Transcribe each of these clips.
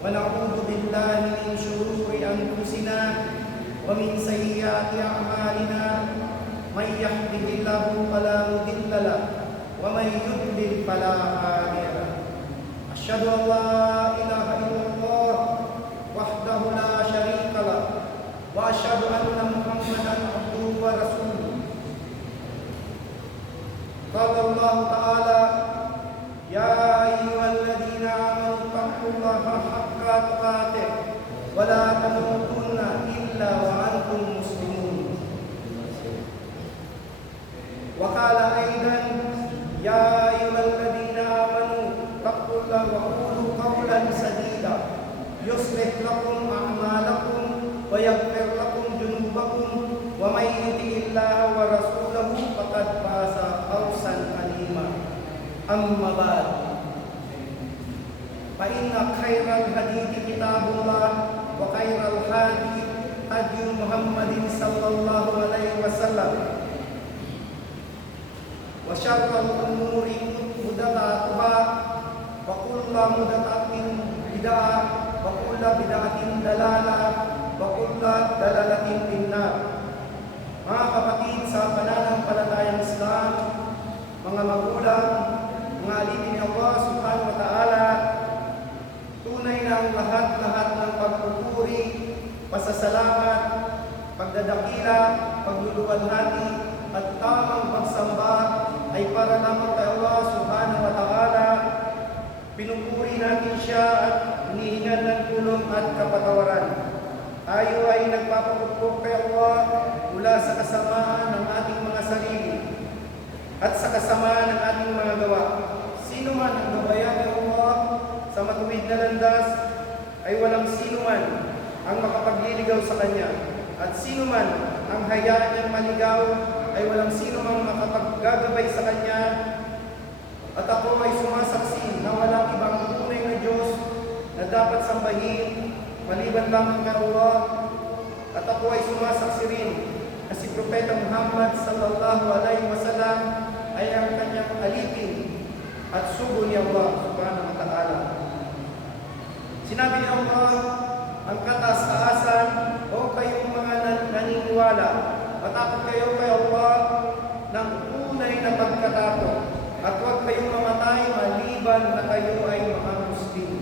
ونعوذ بالله من شرور أنفسنا ومن سيئات أعمالنا. من يهده الله فلا مضل له ومن يضلل فلا هادي له. أشهد أن لا إله إلا الله وحده لا شريك له وأشهد أن محمدا عبده ورسوله. قال الله تعالى يا أيها الذين آمنوا اتقوا الله حق pagkakate, wala tamutunna illa wa antum muslimun. Wakala aydan, ya ayuhal ladina amanu, takulla wa kulu kaulan sadida, yuslih lakum a'malakum, wa yagfir lakum junubakum, wa may yiti illaha wa rasulahu, faqad pasa kausan alima. Amma ba'd. فإن خير الحديث كتاب الله وخير الهادي هدي محمد صلى الله عليه وسلم وشر الأمور محدثاتها وكل محدثة بدعة وكل بدعة ضلالة وكل ضلالة في النار Mga kapatid sa pananampalatayang Islam, mga magulang, mga alipin ni Allah subhanahu wa ta'ala, tunay na ang lahat-lahat ng pagpupuri, pasasalamat, pagdadakila, pagluluwalhati, at tamang pagsamba ay para lamang kay Allah subhanahu wa ta'ala. Pinupuri natin siya at hinihingan ng tulong at kapatawaran. Tayo ay nagpapakupok kay Allah mula sa kasamaan ng ating mga sarili at sa kasamaan ng ating mga gawa. Sino man ang gabayan ng sa matuwid na landas ay walang sino man ang makapagliligaw sa Kanya. At sino man ang hayaan niyang maligaw ay walang sino man makapaggagabay sa Kanya. At ako ay sumasaksi na walang ibang tunay na Diyos na dapat sambahin maliban lamang kay Allah. At ako ay sumasaksi rin na si Propeta Muhammad sallallahu alaihi wasallam ay ang kanyang alipin at sugo ni Allah subhanahu wa ta'ala. Sinabi ni Allah, ang kataas-taasan o kayong mga nan- naniniwala, matakot kayo kay Allah ng tunay na pagkatakot at huwag kayong mamatay maliban na kayo ay mga Muslim.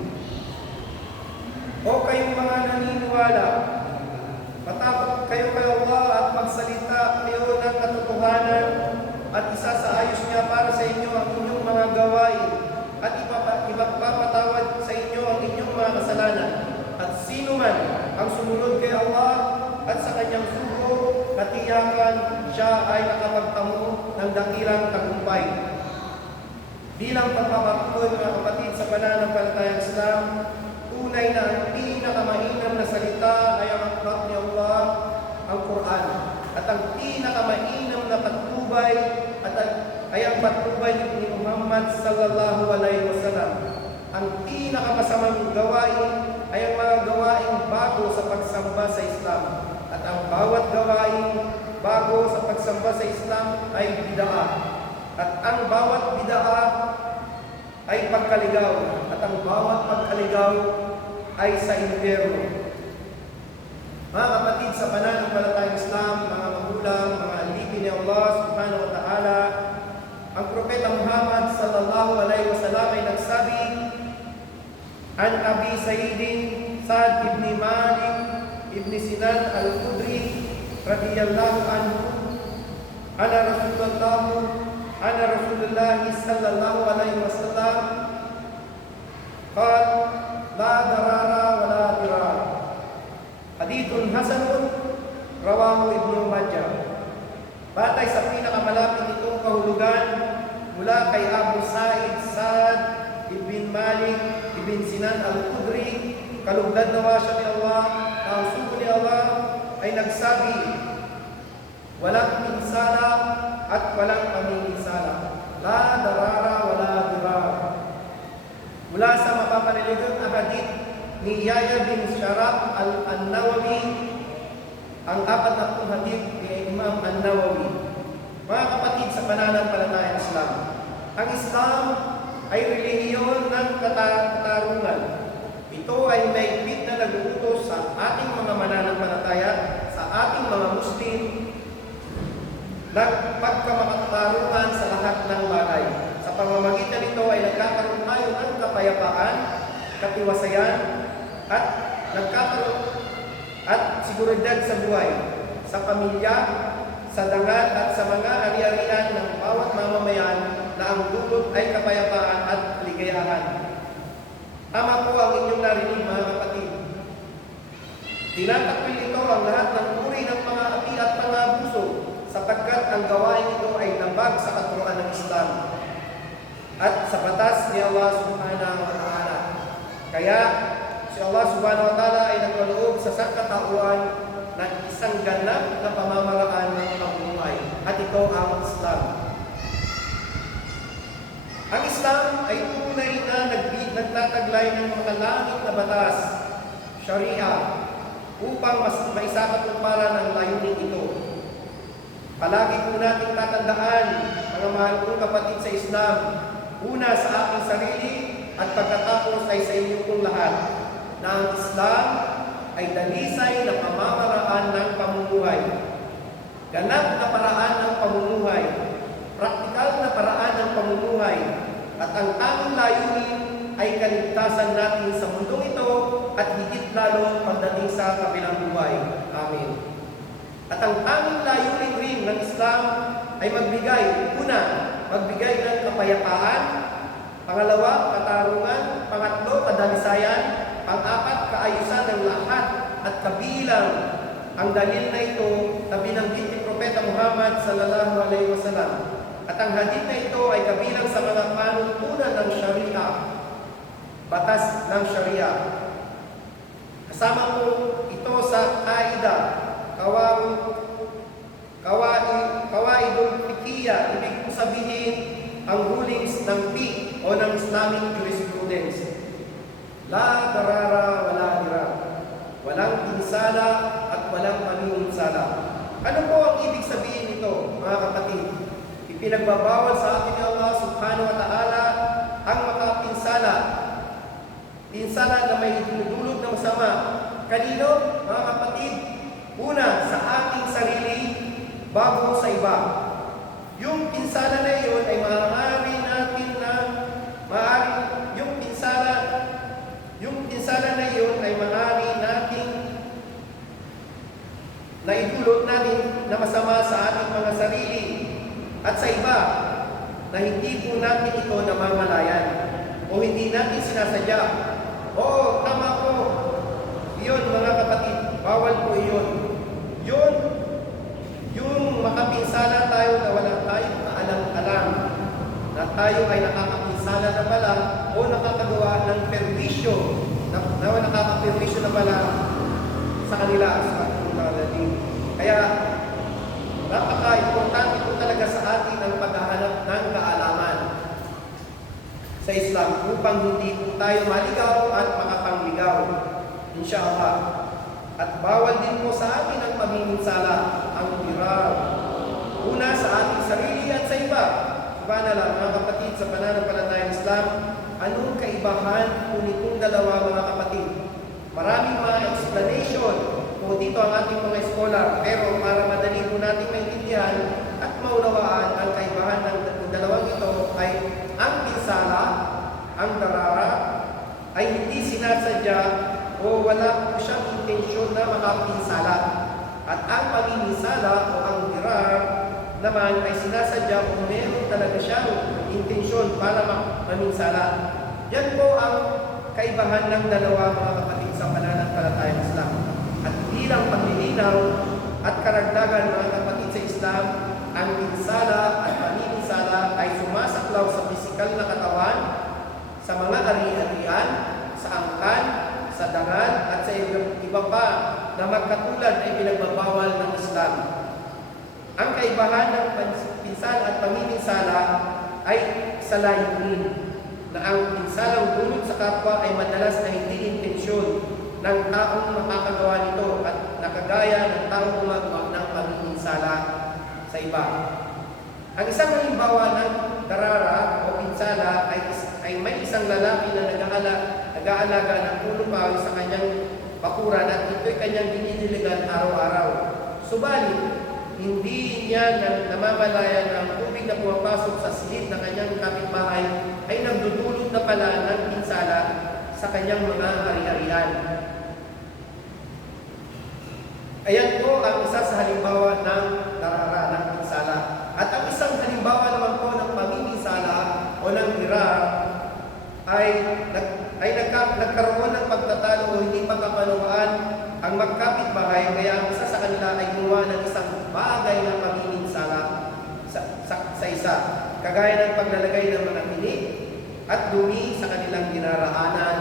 O kayong mga naniniwala, matakot kayo kay Allah at magsalita kayo ng katotohanan at isa sa ayos niya para sa inyo ang inyong mga gawain at ipapa- ipagpapatawad sa inyo ang inyong mga kasalanan. At sino man ang sumunod kay Allah at sa kanyang sugo, katiyakan siya ay nakapagtamo ng dakilang tagumpay. Bilang pagpapatuloy mga kapatid sa pananampalatayang Islam, tunay na ang pinakamainam na salita ay ang aklat ni Allah, ang Quran. At ang pinakamainam na patnubay at ay ang patnubay ni Muhammad sallallahu alaihi wasallam. Ang pinakamasamang gawain ay ang mga gawain bago sa pagsamba sa Islam. At ang bawat gawain bago sa pagsamba sa Islam ay bid'ah. At ang bawat bid'ah ay pagkaligaw at ang bawat pagkaligaw ay sa impyerno. Mga kapatid sa pananampalatayang Islam, mga magulang, mga alipin ni Allah subhanahu wa ta'ala, ang Propeta Muhammad sallallahu alaihi wasallam ay nagsabi, An Abi Sayyidin Sa'd ibn Malik ibn Sinan al-Khudri radhiyallahu anhu ana Rasulullah ana Rasulullah sallallahu alaihi wasallam قال لا ضرر ولا ضرار حديث حسن رواه ابن ماجه Batay sa pinakamalapit nitong kahulugan mula kay Abu Sa'id Sa'ad ibn Malik ibn Sinan al-Khudri kalugdan nawa siya ni Allah ang sugo ni Allah ay nagsabi, walang pinsala at walang pamiminsala. La darara wala dirar. Mula sa mapapaliligang ahadith ni Yahya bin Sharaf al-Nawawi, ang apat na pong hadith ni Imam al-Nawawi. Mga kapatid sa pananampalatayang Islam, ang Islam ay relihiyon ng kata- katarungan. Ito ay may na naguutos sa ating mga mananampalataya, sa ating mga Muslim, nagpagkamakatarungan sa lahat ng bagay. Sa pamamagitan nito ay nagkakaroon tayo ng kapayapaan, katiwasayan, at nagkakaroon at siguridad sa buhay, sa pamilya, sa dangat at sa mga ari-arian ng bawat mamamayan na ang dulot ay kapayapaan ligayahan. Tama po ang inyong narinig mga kapatid. Tinatakwil ito ang lahat ng uri ng mga api at mga abuso sapagkat ang gawain ito ay labag sa katuruan ng Islam at sa batas ni Allah subhanahu wa ta'ala. Kaya si Allah subhanahu wa ta'ala ay nagkaloob sa sangkatauhan ng isang ganap na pamamaraan ng pamumuhay at ito ang Islam. Ang Islam ay tunay na nagtataglay ng makalangit na batas, Sharia, upang mas maisakatuparan ang layunin ito. Palagi po nating tatandaan, mga mahal kong kapatid sa Islam, una sa aking sarili at pagkatapos ay sa inyo pong lahat, na ang Islam ay dalisay na pamamaraan ng pamumuhay. Ganap na paraan ng pamumuhay, praktikal na paraan pamumuhay, at ang tanging layunin ay kaligtasan natin sa mundong ito at higit lalo pagdating sa kabilang buhay. Amen. At ang tanging layunin rin ng Islam ay magbigay, una, magbigay ng kapayapaan, pangalawa, katarungan, pangatlo, kadalisayan, pang-apat, kaayusan ng lahat at kabilang ang dalil na ito na binanggit ni Propeta Muhammad sallallahu alaihi wasallam. At ang hadith na ito ay kabilang sa mga panuntunan ng Sharia, batas ng Sharia. Kasama po ito sa kaida, kawaw, kawai, kawaidul fikiya, ibig po sabihin ang rulings ng fiqh o ng Islamic jurisprudence. La darara wala dira. Walang pinsala at walang pamiminsala. Ano po ang ibig sabihin nito, mga kapatid? Ipinagbabawal sa atin ni Allah subhanahu wa ta'ala ang makapinsala. Pinsala na may dinudulog ng masama. Kanino, mga kapatid? Una, sa ating sarili, bago sa iba. Yung pinsala na iyon ay maaari natin na maaari yung pinsala yung pinsala na iyon ay maaari nating naidulot natin na masama sa ating mga sarili at sa iba na hindi po natin ito namamalayan o hindi natin sinasadya. Oo, tama po. Iyon mga kapatid, bawal po iyon. Yun, yung makapinsala tayo na wala tayong kaalam-alam na tayo ay nakakapinsala na pala o nakakagawa ng perwisyo na, na nakakaperwisyo na pala sa kanila sa ating mga. Kaya napaka-importante po talaga sa atin ang paghahanap ng kaalaman sa Islam upang hindi po tayo maligaw at makapangligaw. Inshallah. At bawal din po sa atin ang pamiminsala, ang tirar. Una sa ating sarili at sa iba. Na lang, mga kapatid, sa pananampalatayang Islam, anong kaibahan po nitong dalawa mga kapatid? Maraming mga explanation po dito ang ating mga scholar, pero para madali po natin maintindihan at maunawaan ang kaibahan ng dalawang ito ay ang pinsala, ang darara, ay hindi sinasadya o wala po siyang intensyon na makapinsala. At ang pamiminsala o ang dirar naman ay sinasadya kung meron talaga siyang intensyon para ma- maminsala. Yan po ang kaibahan ng dalawa mga kapatid sa pananampalatayang Islam. At bilang paglilinaw at karagdagan mga kapatid sa Islam, ang minsala at pamiminsala ay sumasaklaw sa pisikal na katawan, sa mga ari-arian, sa angkan, sa dangal, at sa iba pa na magkatulad ay pinagbabawal ng Islam. Ang kaibahan ng pinsala at pamiminsala ay sa layunin na ang pinsalang bunot sa kapwa ay madalas na hindi intensyon ng taong makakagawa nito at nakagaya ng taong gumagawa ng pamiminsala sa iba. Ang isang halimbawa ng darara o pinsala ay, ay may isang lalaki na nag-aala, nag-aalaga ng puno kahoy sa kanyang bakuran at ito'y kanyang dinidiligan araw-araw. Subalit, hindi niya na namamalayan na ang tubig na pumapasok sa silid ng kanyang kapitbahay ay nagdudulot na pala ng pinsala sa kanyang mga ari-arian. Ayan po ang isa sa halimbawa ng darara ng pinsala. At ang isang halimbawa naman po ng pamiminsala o ng ira ay, nag, ay nagka, nagkaroon ng pagtatalo o hindi pagkapanawaan ang magkapitbahay kaya ang isa sa kanila ay gumawa ng isang bagay na pamiminsala sa, sa, sa isa. Kagaya ng paglalagay ng mga tinik at dumi sa kanilang dinaraanan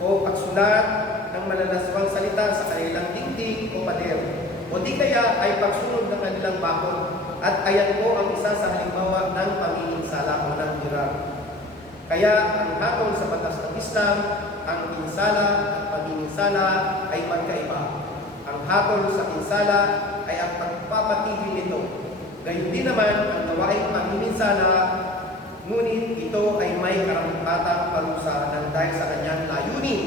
o pagsulat ng malalaswang salita sa kanilang dingding o pader. O di kaya ay pagsunod ng kanilang bakod. At ayan po ang isa sa halimbawa ng pamiminsala o ng hirap. Kaya ang hatol sa batas ng Islam, ang pinsala at pamiminsala ay magkaiba. Ang hatol sa pinsala ay ang pagpapatigil nito. Gayun din naman ang gawaing pamiminsala, ngunit ito ay may karampatang parusa ng dahil sa kanyang layunin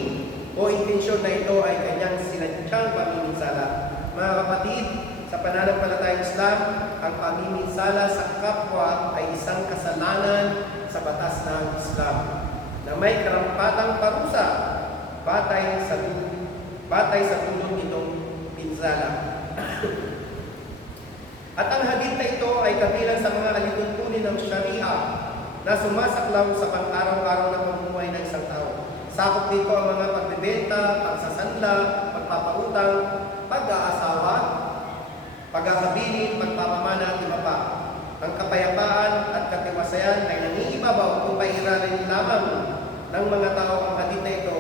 o intensyon na ito ay kanyang sinadyang pamiminsala. Mga kapatid, sa pananampalatayang Islam, ang pamiminsala sa kapwa ay isang kasalanan sa batas ng Islam na may karampatang parusa batay sa batay sa tulong nitong pinsala. At ang hadith na ito ay kabilang sa mga alituntunin ng Sharia na sumasaklaw sa pang-araw-araw na pamumuhay ng isang tao. Sakop dito ang mga pagbebenta, pagsasanla, pagpapautang, pag-aasawa, pagkakabilin, pagpapamana at iba pa. Ang kapayapaan at katiwasayan ay nangingibabaw kung pairarin lamang ng mga tao ang hadith na ito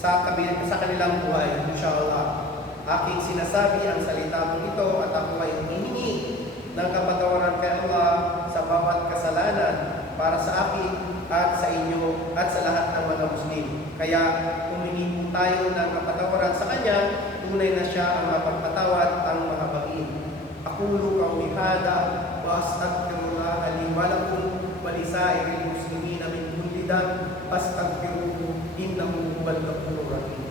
sa, kabil- sa kanilang buhay, inshallah. Aking sinasabi ang salita mong ito at ako ay humihingi ng kapatawaran kay Allah sa bawat kasalanan para sa akin at sa inyo at sa lahat ng mga Muslim. Kaya humingi po tayo ng kapatawaran sa Kanya, tunay na siya ang mapagpatawad ang mahabagin. Aqulu qawli hada wa astaghfirullah li wa lakum wa li sa'iril muslimin min kulli dhanb fastaghfiruhu innahu huwal ghafurur rahim.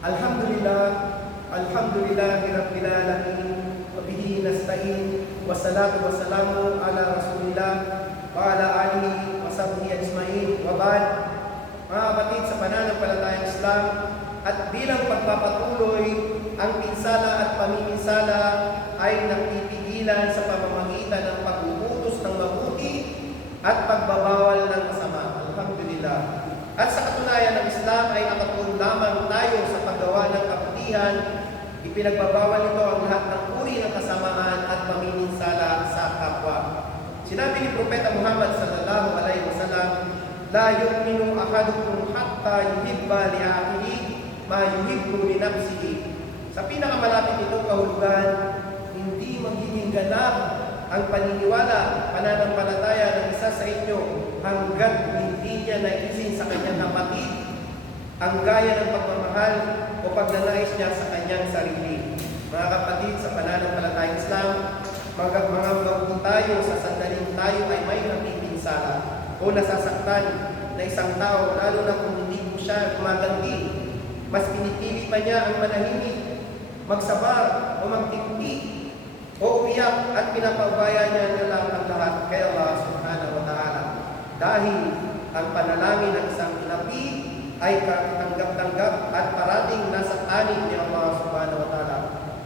Alhamdulillah, Alhamdulillah Rabbil Alamin, wa bihi nasta'in, wa salatu wa salamu ala Rasulillah, wa ala alihi wa sahbihi ajma'in, wa ba'd. Mga kapatid sa pananampalatayang Islam, at bilang pagpapatuloy, ang pinsala at pamiminsala ay napipigilan sa pamamagitan ng pagbubutos ng mabuti at pagbabawal ng masama. Alhamdulillah. At sa katunayan ng Islam ay nakatuon lamang tayo sa paggawa ng kabutihan, ipinagbabawal nito ang lahat ng uri ng kasamaan at pamiminsala sa kapwa. Sinabi ni Propeta Muhammad sallallahu alaihi wasallam, La yu'minu ahadukum hatta yuhibba li akhihi ma yuhibbu li nafsihi. Sa pinakamalapit nitong kahulugan, hindi magiging ganap ang paniniwala, pananampalataya ng isa sa inyo hanggat hindi niya naisin sa kanyang kapatid ang gaya ng pagmamahal o pagnanais niya sa kanyang sarili. Mga kapatid, sa pananampalatayang Islam, mga mga tayo sa sandaling tayo ay may napipinsala o nasasaktan na isang tao, lalo na kung hindi mo siya gumaganti. Mas pinipili pa niya ang manahimik, magsabar o magtikti o umiyak at pinapabaya niya na lang ang lahat kay Allah subhanahu wa ta'ala. Dahil ang panalangin ng isang inapi ay katanggap-tanggap at parating nasa tanig ni Allah subhanahu wa ta'ala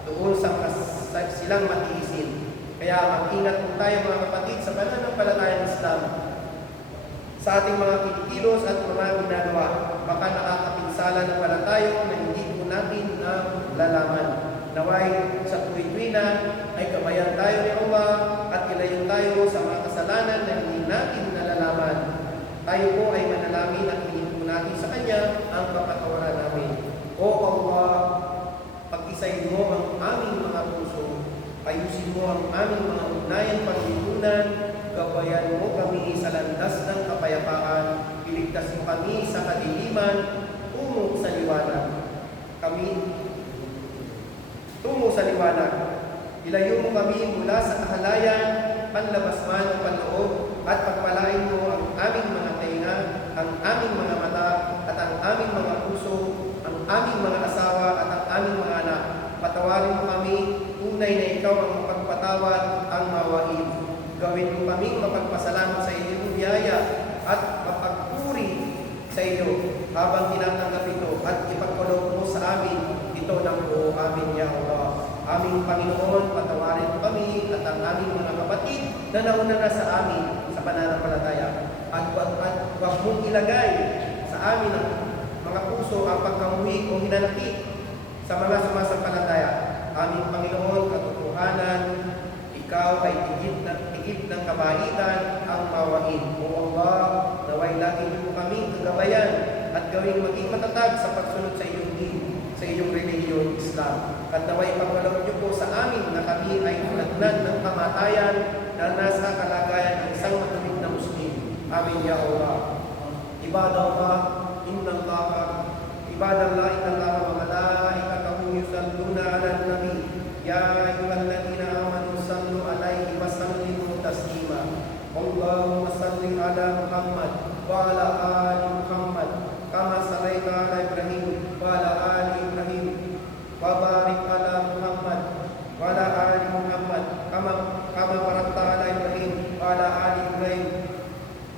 doon sa sa silang matiisin. Kaya mag-ingat po tayo mga kapatid sa pananampalatayang Islam sa ating mga kikilos at mga ginagawa. Baka nakakapinsala na pala tayo na hindi natin na lalaman. Naway sa tuwi-tuwi na ay kabayan tayo ni Allah at ilayo tayo sa mga kasalanan Tayo po ay manalangin at hininto natin sa Kanya ang kapatawaran namin. O Allah, pag-isayin mo ang aming mga puso, ayusin mo ang aming mga ugnayan panglipunan, gabayan mo kami sa landas ng kapayapaan, iligtas mo kami sa kadiliman, tungo sa liwanag. Kami, tungo sa liwanag. Ilayo mo kami mula sa kahalayan, panlabas man o panloob, at pagpalain mo ang aming mga tainga, ang aming mga mata, at ang aming mga puso, ang aming mga asawa, at ang aming mga anak. Patawarin mo kami, tunay na ikaw ang mapagpatawad, ang mawain. Gawin mo kaming mapagpasalamat sa iyong biyaya at mapagpuri sa iyo habang tinatanggap ito at ipagkulog mo sa amin ito ng buo amin, Ya Allah. Aming Panginoon, patawarin kami at ang aming mga kapatid na nauna na sa amin sa pananampalataya. At wag at wag mong ilagay sa amin ang mga puso ang pagkamuhi o hinanakit sa mga sumasampalataya. Aming Panginoon, katotohanan, ikaw ay higit ng higit ng kabaitan ang mawain. O Allah, naway lagi mo kaming kagabayan at gawing maging matatag sa pagsunod sa iyong din, sa iyong relihiyon, Islam. At naway pagwalaw niyo po sa amin na kami ay tulagnan ng kamatayan na nasa kalagayan ng isang matumit na Muslim. Amin ya Allah. Ibadallah, inna Allah, ibadallah, inna Allah wa malaikatahu yusalluna ala nabi. Ya ayyuhalladzina amanu sallu alaihi wa sallimu taslima. Allahumma salli ala Muhammad wa ala ali Muhammad kama sallaita ala Ibrahim wa ala ali Ibrahim wa barik ala Muhammad wa ala ali Muhammad kama kama barakta ala Ibrahim wa ala ali Ibrahim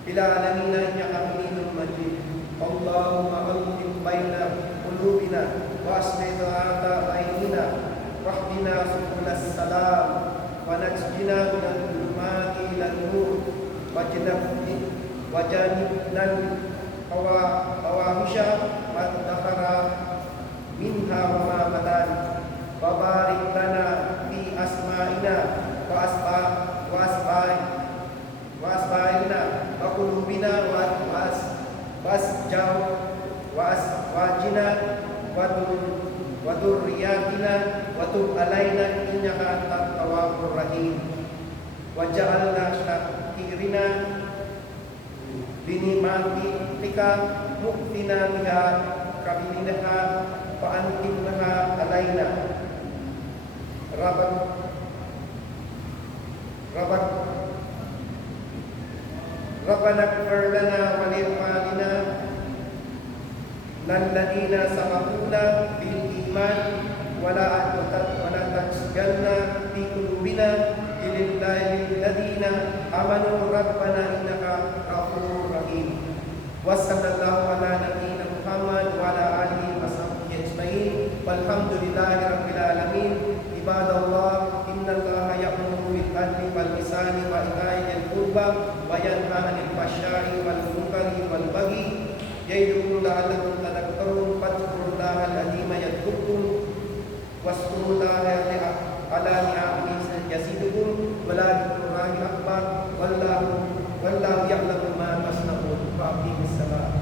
ila alamina innaka Hamidum Majid. Allahumma alqim baina qulubina wa aslih dhata bainina واهدنا سبل السلام ونجنا من الظلمات الى النور واجنبنا وجانبنا الفواحش ما ظهر منها وما بطن وبارك لنا في اسمائنا واسماء واسماء واسمائنا وقلوبنا واس واسجاو واسواجنا وذر- وذرياتنا وتب علينا انك انت التواب الرحيم وجعلنا شاكرين بنعمتك مؤتنا بها قبلها فانتمها علينا ربك ربك ربنا اغفر لنا ولإخواننا الذين سبقونا بالإيمان ولا ولا تجعلنا في قلوبنا لله للذين آمنوا ربنا إنك غفور رحيم وصلى الله على نبينا محمد وعلى آله وصحبه اجمعين والحمد لله رب العالمين عباد الله ان الله يامر بالعدل واللسان وايتاء ذي القربى وينهى عن الفحشاء والمنكر والبغي يعظكم لعلكم تذكرون فاذكروا الله العظيم يذكركم واذكروا الله على نعمه يزدكم ولا تكفروا الله اكبر والله والله يعلم ما تصنعون فاقيم الصلاه